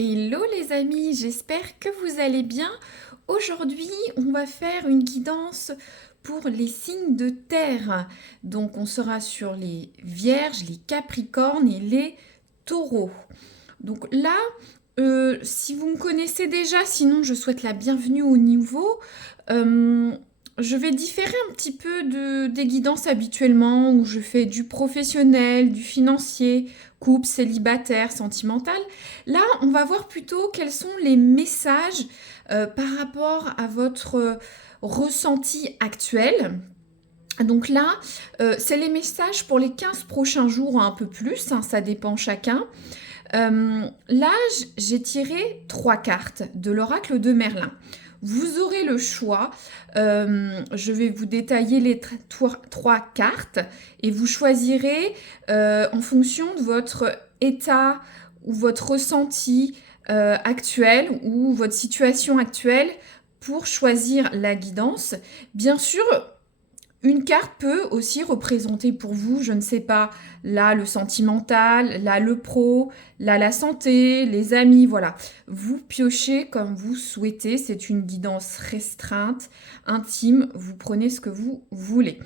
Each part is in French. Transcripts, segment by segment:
Hello les amis, j'espère que vous allez bien. Aujourd'hui, on va faire une guidance pour les signes de terre. Donc, on sera sur les vierges, les capricornes et les taureaux. Donc là, si vous me connaissez déjà, sinon je souhaite la bienvenue au nouveau. Euh, je vais différer un petit peu des guidances habituellement où je fais du professionnel, du financier, couple, célibataire, sentimental. Là, on va voir plutôt quels sont les messages par rapport à votre ressenti actuel. Donc là, c'est les messages pour les 15 prochains jours, un peu plus, hein, ça dépend chacun. Là, j'ai tiré 3 cartes de l'oracle de Merlin. Vous aurez le choix. Je vais vous détailler les 3 cartes et vous choisirez en fonction de votre état ou votre ressenti actuel ou votre situation actuelle pour choisir la guidance. Bien sûr, une carte peut aussi représenter pour vous, je ne sais pas, là le sentimental, là le pro, là la santé, les amis, voilà. Vous piochez comme vous souhaitez, c'est une guidance restreinte, intime, vous prenez ce que vous voulez.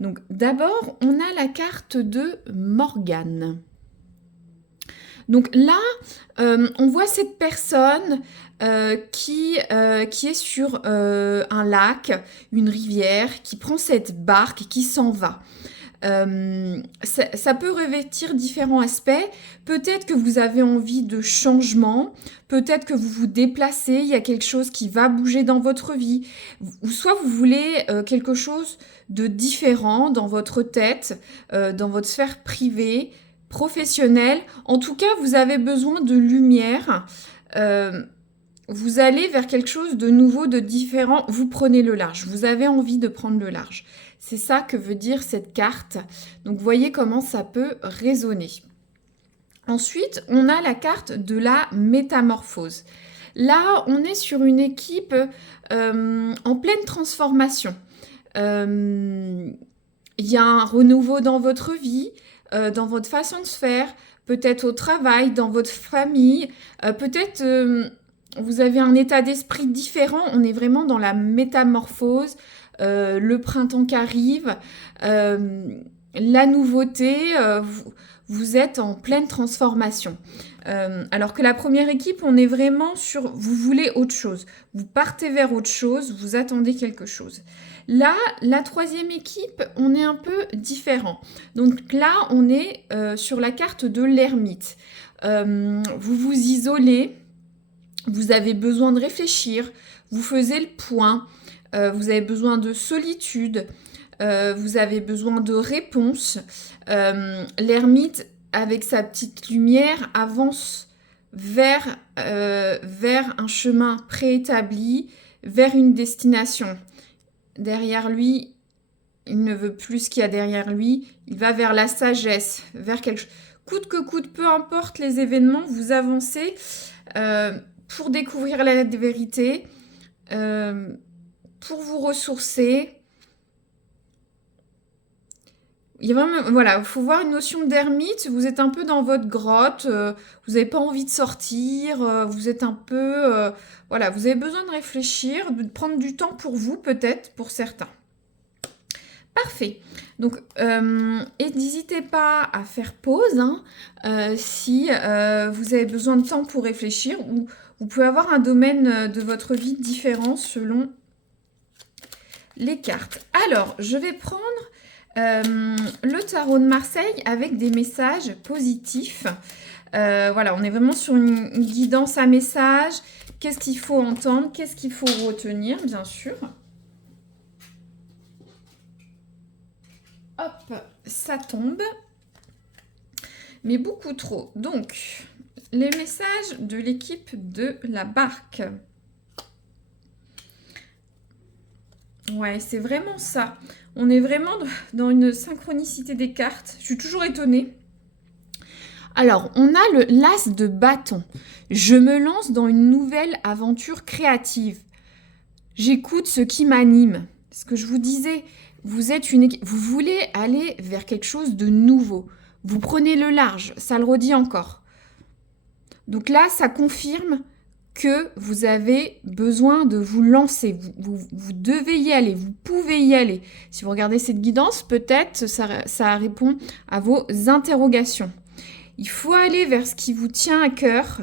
Donc d'abord, on a la carte de Morgane. Donc là, on voit cette personne qui est sur un lac, une rivière, qui prend cette barque et qui s'en va. Ça peut revêtir différents aspects. Peut-être que vous avez envie de changement, peut-être que vous vous déplacez, il y a quelque chose qui va bouger dans votre vie, ou soit vous voulez quelque chose de différent dans votre tête, dans votre sphère privée, professionnelle. En tout cas, vous avez besoin de lumière. Euh, vous allez vers quelque chose de nouveau, de différent. Vous prenez le large. Vous avez envie de prendre le large. C'est ça que veut dire cette carte. Donc, voyez comment ça peut résonner. Ensuite, on a la carte de la métamorphose. Là, on est sur une équipe en pleine transformation. Il y a un renouveau dans votre vie, dans votre façon de faire, peut-être au travail, dans votre famille, peut-être vous avez un état d'esprit différent. On est vraiment dans la métamorphose, le printemps qui arrive, la nouveauté, vous êtes en pleine transformation. Alors que la première équipe, on est vraiment sur, vous voulez autre chose, vous partez vers autre chose, vous attendez quelque chose. Là, la troisième équipe, on est un peu différent. Donc là, on est sur la carte de l'ermite. Vous vous isolez, vous avez besoin de réfléchir, vous faisiez le point, vous avez besoin de solitude, vous avez besoin de réponses. L'ermite, avec sa petite lumière, avance vers un chemin préétabli, vers une destination. Derrière lui, il ne veut plus ce qu'il y a derrière lui, il va vers la sagesse, vers quelque chose. Coûte que coûte, peu importe les événements, vous avancez pour découvrir la vérité, pour vous ressourcer. Il y a vraiment, voilà, il faut voir une notion d'ermite. Vous êtes un peu dans votre grotte, vous n'avez pas envie de sortir, vous êtes un peu, voilà, vous avez besoin de réfléchir, de prendre du temps pour vous peut-être, pour certains. Parfait. Donc, et n'hésitez pas à faire pause hein, si vous avez besoin de temps pour réfléchir ou vous pouvez avoir un domaine de votre vie différent selon les cartes. Alors, je vais prendre le tarot de Marseille avec des messages positifs. Voilà, on est vraiment sur une guidance à message. Qu'est-ce qu'il faut entendre? Qu'est-ce qu'il faut retenir, bien sûr? Hop, ça tombe. Mais beaucoup trop. Donc, les messages de l'équipe de la barque. Ouais, c'est vraiment ça. On est vraiment dans une synchronicité des cartes. Je suis toujours étonnée. Alors, on a le l'as de bâton. Je me lance dans une nouvelle aventure créative. J'écoute ce qui m'anime. Ce que je vous disais, vous voulez aller vers quelque chose de nouveau. Vous prenez le large, ça le redit encore. Donc là, ça confirme que vous avez besoin de vous lancer. Vous devez y aller, vous pouvez y aller. Si vous regardez cette guidance, peut-être ça répond à vos interrogations. Il faut aller vers ce qui vous tient à cœur,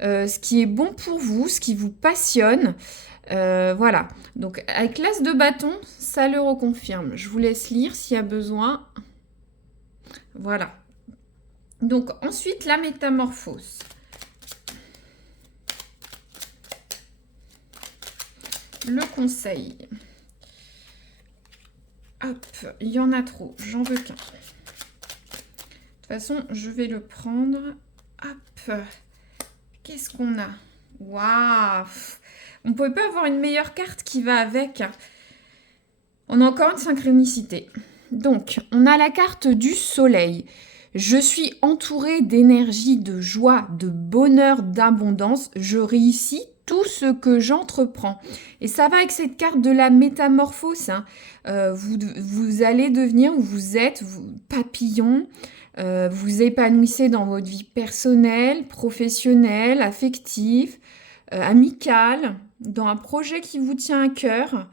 ce qui est bon pour vous, ce qui vous passionne. Voilà. Donc avec l'as de bâton, ça le reconfirme. Je vous laisse lire s'il y a besoin. Voilà. Donc ensuite, la métamorphose. Le conseil. Hop, il y en a trop, j'en veux qu'un. De toute façon, je vais le prendre. Hop, qu'est-ce qu'on a? Waouh! On ne pouvait pas avoir une meilleure carte qui va avec. On a encore une synchronicité. Donc, on a la carte du soleil. Je suis entourée d'énergie, de joie, de bonheur, d'abondance. Je réussis tout ce que j'entreprends. Et ça va avec cette carte de la métamorphose. Hein. Vous allez devenir, où vous êtes, papillon. Vous épanouissez dans votre vie personnelle, professionnelle, affective, amicale, dans un projet qui vous tient à cœur.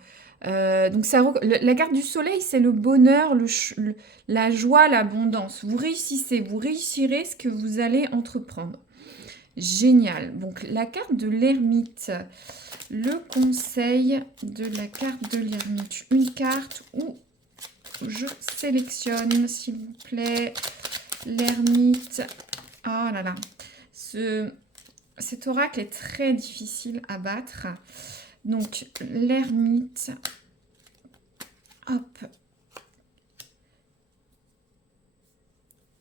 Donc la carte du soleil, c'est le bonheur, la joie, l'abondance. Vous réussirez ce que vous allez entreprendre. Génial. Donc la carte de l'ermite, le conseil de la carte de l'ermite. Une carte où je sélectionne, s'il vous plaît, l'ermite. Oh là là. Cet oracle est très difficile à battre. Donc, l'ermite. Hop.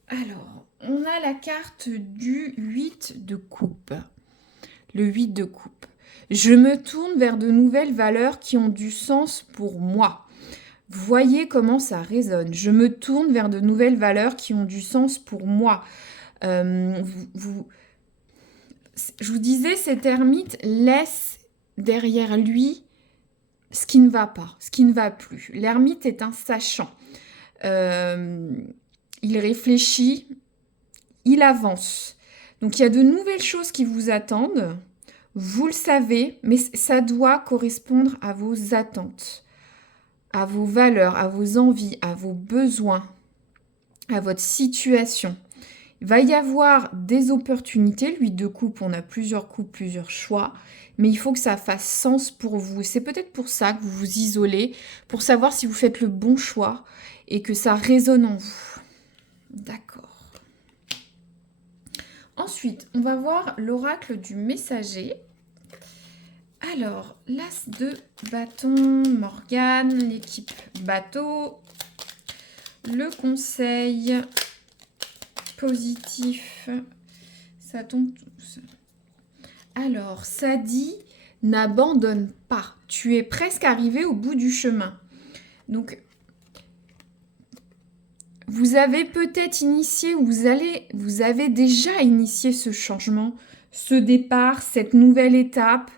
Alors, on a la carte du 8 de coupe. Le 8 de coupe. Je me tourne vers de nouvelles valeurs qui ont du sens pour moi. Voyez comment ça résonne. Je me tourne vers de nouvelles valeurs qui ont du sens pour moi. Je vous disais, cet ermite laisse derrière lui ce qui ne va pas, ce qui ne va plus. L'ermite est un sachant. Il réfléchit, il avance. Donc il y a de nouvelles choses qui vous attendent. Vous le savez, mais ça doit correspondre à vos attentes, à vos valeurs, à vos envies, à vos besoins, à votre situation. Il va y avoir des opportunités. Lui, de coupe, on a plusieurs coupes, plusieurs choix. Mais il faut que ça fasse sens pour vous. C'est peut-être pour ça que vous vous isolez, pour savoir si vous faites le bon choix et que ça résonne en vous. D'accord. Ensuite, on va voir l'oracle du messager. Alors, l'as de bâton, Morgane, l'équipe bateau, le conseil positif, ça tombe tous. Alors, ça dit, n'abandonne pas. Tu es presque arrivé au bout du chemin. Donc, vous avez peut-être initié, ou vous avez déjà initié ce changement, ce départ, cette nouvelle étape.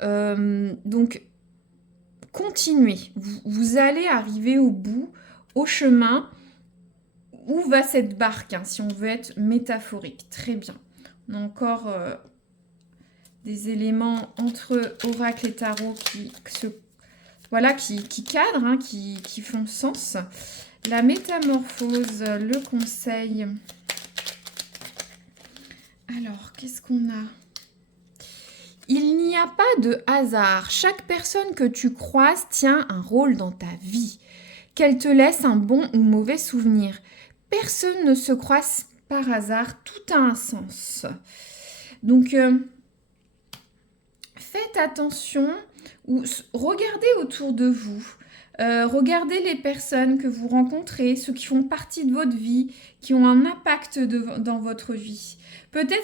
Donc, continuez. Vous allez arriver au bout, au chemin. Où va cette barque, hein, si on veut être métaphorique? Très bien. On a encore des éléments entre oracle et tarot qui cadrent, hein, qui font sens. La métamorphose, le conseil. Alors, qu'est-ce qu'on a? Il n'y a pas de hasard. Chaque personne que tu croises tient un rôle dans ta vie. Qu'elle te laisse un bon ou mauvais souvenir. Personne ne se croise par hasard. Tout a un sens. Donc, faites attention. Ou regardez autour de vous. Regardez les personnes que vous rencontrez, ceux qui font partie de votre vie, qui ont un impact dans votre vie. Peut-être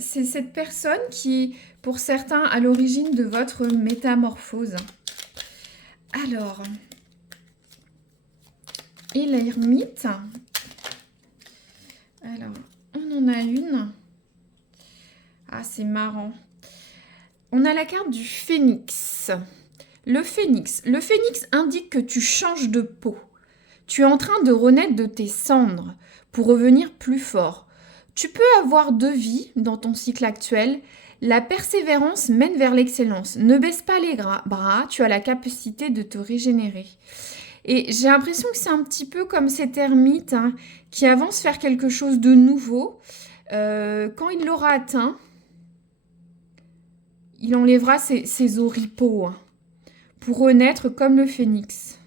c'est cette personne qui, pour certains, à l'origine de votre métamorphose. Alors, et l'ermite. Alors, on en a une. Ah, c'est marrant. On a la carte du phénix. Le phénix indique que tu changes de peau. Tu es en train de renaître de tes cendres pour revenir plus fort. Tu peux avoir deux vies dans ton cycle actuel. La persévérance mène vers l'excellence. Ne baisse pas les bras, tu as la capacité de te régénérer. Et j'ai l'impression que c'est un petit peu comme cet ermite hein, qui avance vers quelque chose de nouveau. Quand il l'aura atteint, il enlèvera ses oripeaux hein, pour renaître comme le phénix.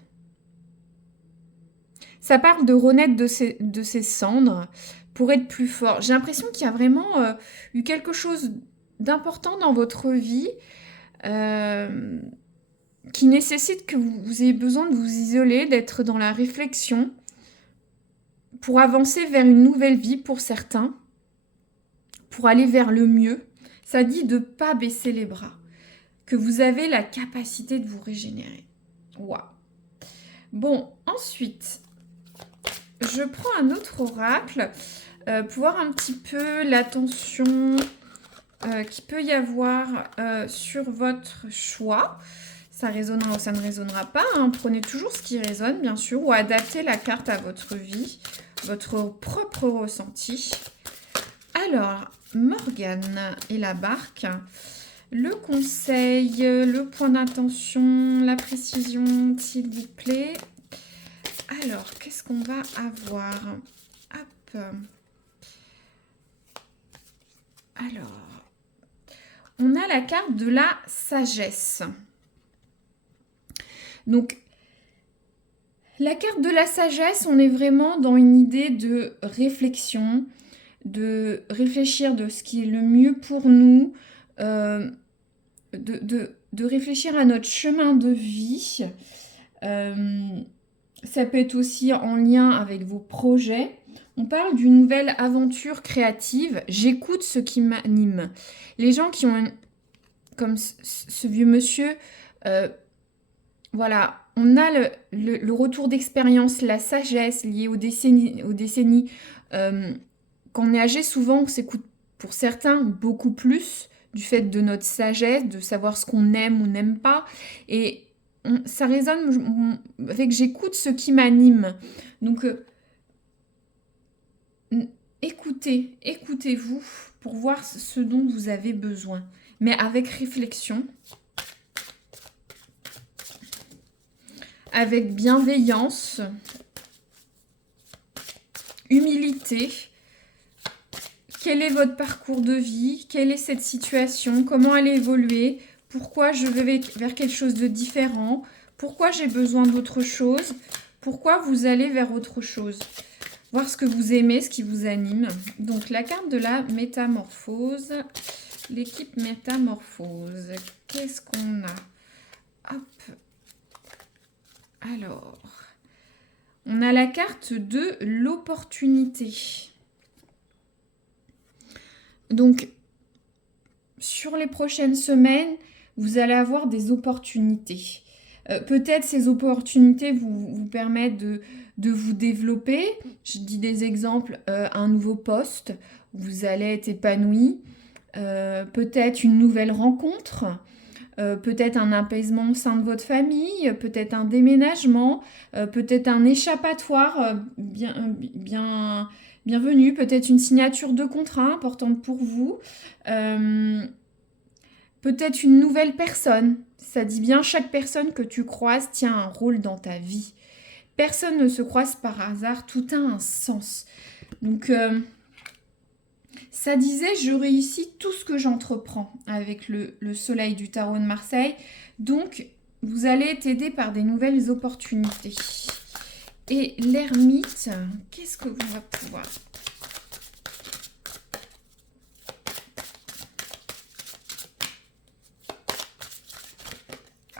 Ça parle de renaître de ses cendres pour être plus fort. J'ai l'impression qu'il y a vraiment eu quelque chose d'important dans votre vie qui nécessite que vous ayez besoin de vous isoler, d'être dans la réflexion pour avancer vers une nouvelle vie pour certains, pour aller vers le mieux. Ça dit de ne pas baisser les bras, que vous avez la capacité de vous régénérer. Waouh. Bon, ensuite, je prends un autre oracle pour voir un petit peu la tension qu'il peut y avoir sur votre choix. Ça résonnera ou ça ne résonnera pas. Hein. Prenez toujours ce qui résonne, bien sûr, ou adaptez la carte à votre vie, votre propre ressenti. Alors, Morgane et la barque. Le conseil, le point d'attention, la précision, s'il vous plaît. Alors, qu'est-ce qu'on va avoir? Hop. Alors, on a la carte de la sagesse. Donc, la carte de la sagesse, on est vraiment dans une idée de réflexion, de réfléchir de ce qui est le mieux pour nous, de réfléchir à notre chemin de vie. Ça peut être aussi en lien avec vos projets. On parle d'une nouvelle aventure créative. J'écoute ce qui m'anime. Les gens qui ont, comme ce vieux monsieur, voilà, on a le retour d'expérience, la sagesse liée aux décennies. Quand on est âgé, souvent, on s'écoute pour certains beaucoup plus du fait de notre sagesse, de savoir ce qu'on aime ou n'aime pas. Et ça résonne avec j'écoute ce qui m'anime. Donc, écoutez-vous pour voir ce dont vous avez besoin, mais avec réflexion, avec bienveillance, humilité. Quel est votre parcours de vie? Quelle est cette situation? Comment elle évoluer? Pourquoi je vais vers quelque chose de différent? Pourquoi j'ai besoin d'autre chose? Pourquoi vous allez vers autre chose? Voir ce que vous aimez, ce qui vous anime. Donc, la carte de la métamorphose. L'équipe métamorphose. Qu'est-ce qu'on a? Hop. Alors, on a la carte de l'opportunité. Donc, sur les prochaines semaines, vous allez avoir des opportunités. Peut-être ces opportunités vous permettent de vous développer. Je dis des exemples, un nouveau poste, vous allez être épanoui. Peut-être une nouvelle rencontre. Peut-être un apaisement au sein de votre famille. Peut-être un déménagement. Peut-être un échappatoire bienvenue, peut-être une signature de contrat importante pour vous, peut-être une nouvelle personne. Ça dit bien, chaque personne que tu croises tient un rôle dans ta vie. Personne ne se croise par hasard, tout a un sens. Donc, ça disait, je réussis tout ce que j'entreprends avec le soleil du tarot de Marseille. Donc, vous allez être aidé par des nouvelles opportunités. Et l'ermite, qu'est-ce que vous va pouvoir?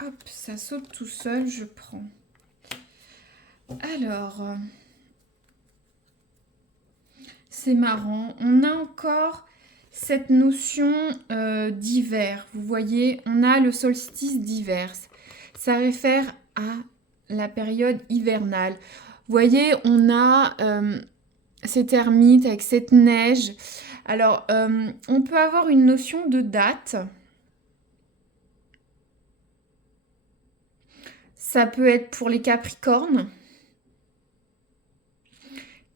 Hop, ça saute tout seul, je prends. Alors, c'est marrant. On a encore cette notion d'hiver. Vous voyez, on a le solstice d'hiver. Ça réfère à la période hivernale. Vous voyez, on a cet ermite avec cette neige. Alors, on peut avoir une notion de date. Ça peut être pour les Capricornes.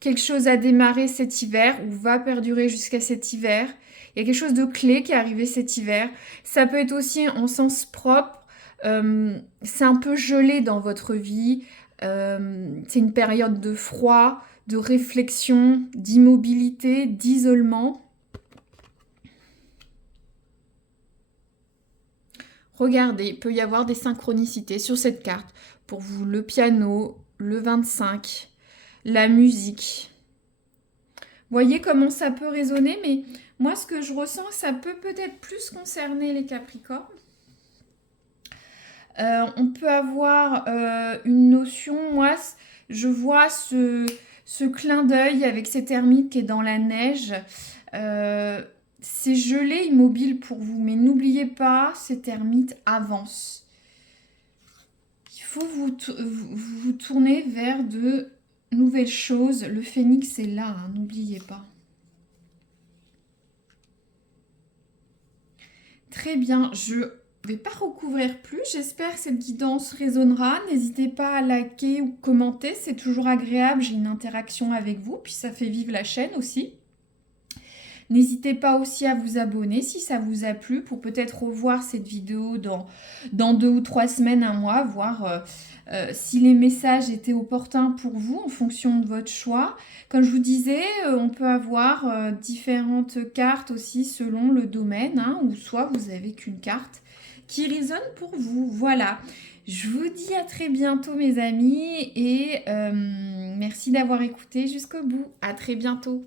quelque chose a démarré cet hiver ou va perdurer jusqu'à cet hiver. Il y a quelque chose de clé qui est arrivé cet hiver. Ça peut être aussi en sens propre. C'est un peu gelé dans votre vie. C'est une période de froid, de réflexion, d'immobilité, d'isolement. Regardez, il peut y avoir des synchronicités sur cette carte. Pour vous, le piano, le 25, la musique. Voyez comment ça peut résonner, mais moi, ce que je ressens, ça peut peut-être plus concerner les Capricornes. On peut avoir une notion, moi, je vois ce clin d'œil avec cette ermite qui est dans la neige. C'est gelé, immobile pour vous, mais n'oubliez pas, cette ermite avance. Il faut vous tourner vers de nouvelles choses. Le phénix est là, hein, n'oubliez pas. Très bien, je vais pas recouvrir plus. J'espère que cette guidance résonnera. N'hésitez pas à liker ou commenter, c'est toujours agréable. J'ai une interaction avec vous, puis ça fait vivre la chaîne aussi. N'hésitez pas aussi à vous abonner si ça vous a plu pour peut-être revoir cette vidéo dans 2 ou 3 semaines, un mois, voir si les messages étaient opportuns pour vous en fonction de votre choix. Comme je vous disais, on peut avoir différentes cartes aussi selon le domaine, hein, ou soit vous avez qu'une carte qui résonne pour vous. Voilà. Je vous dis à très bientôt mes amis et merci d'avoir écouté jusqu'au bout. À très bientôt.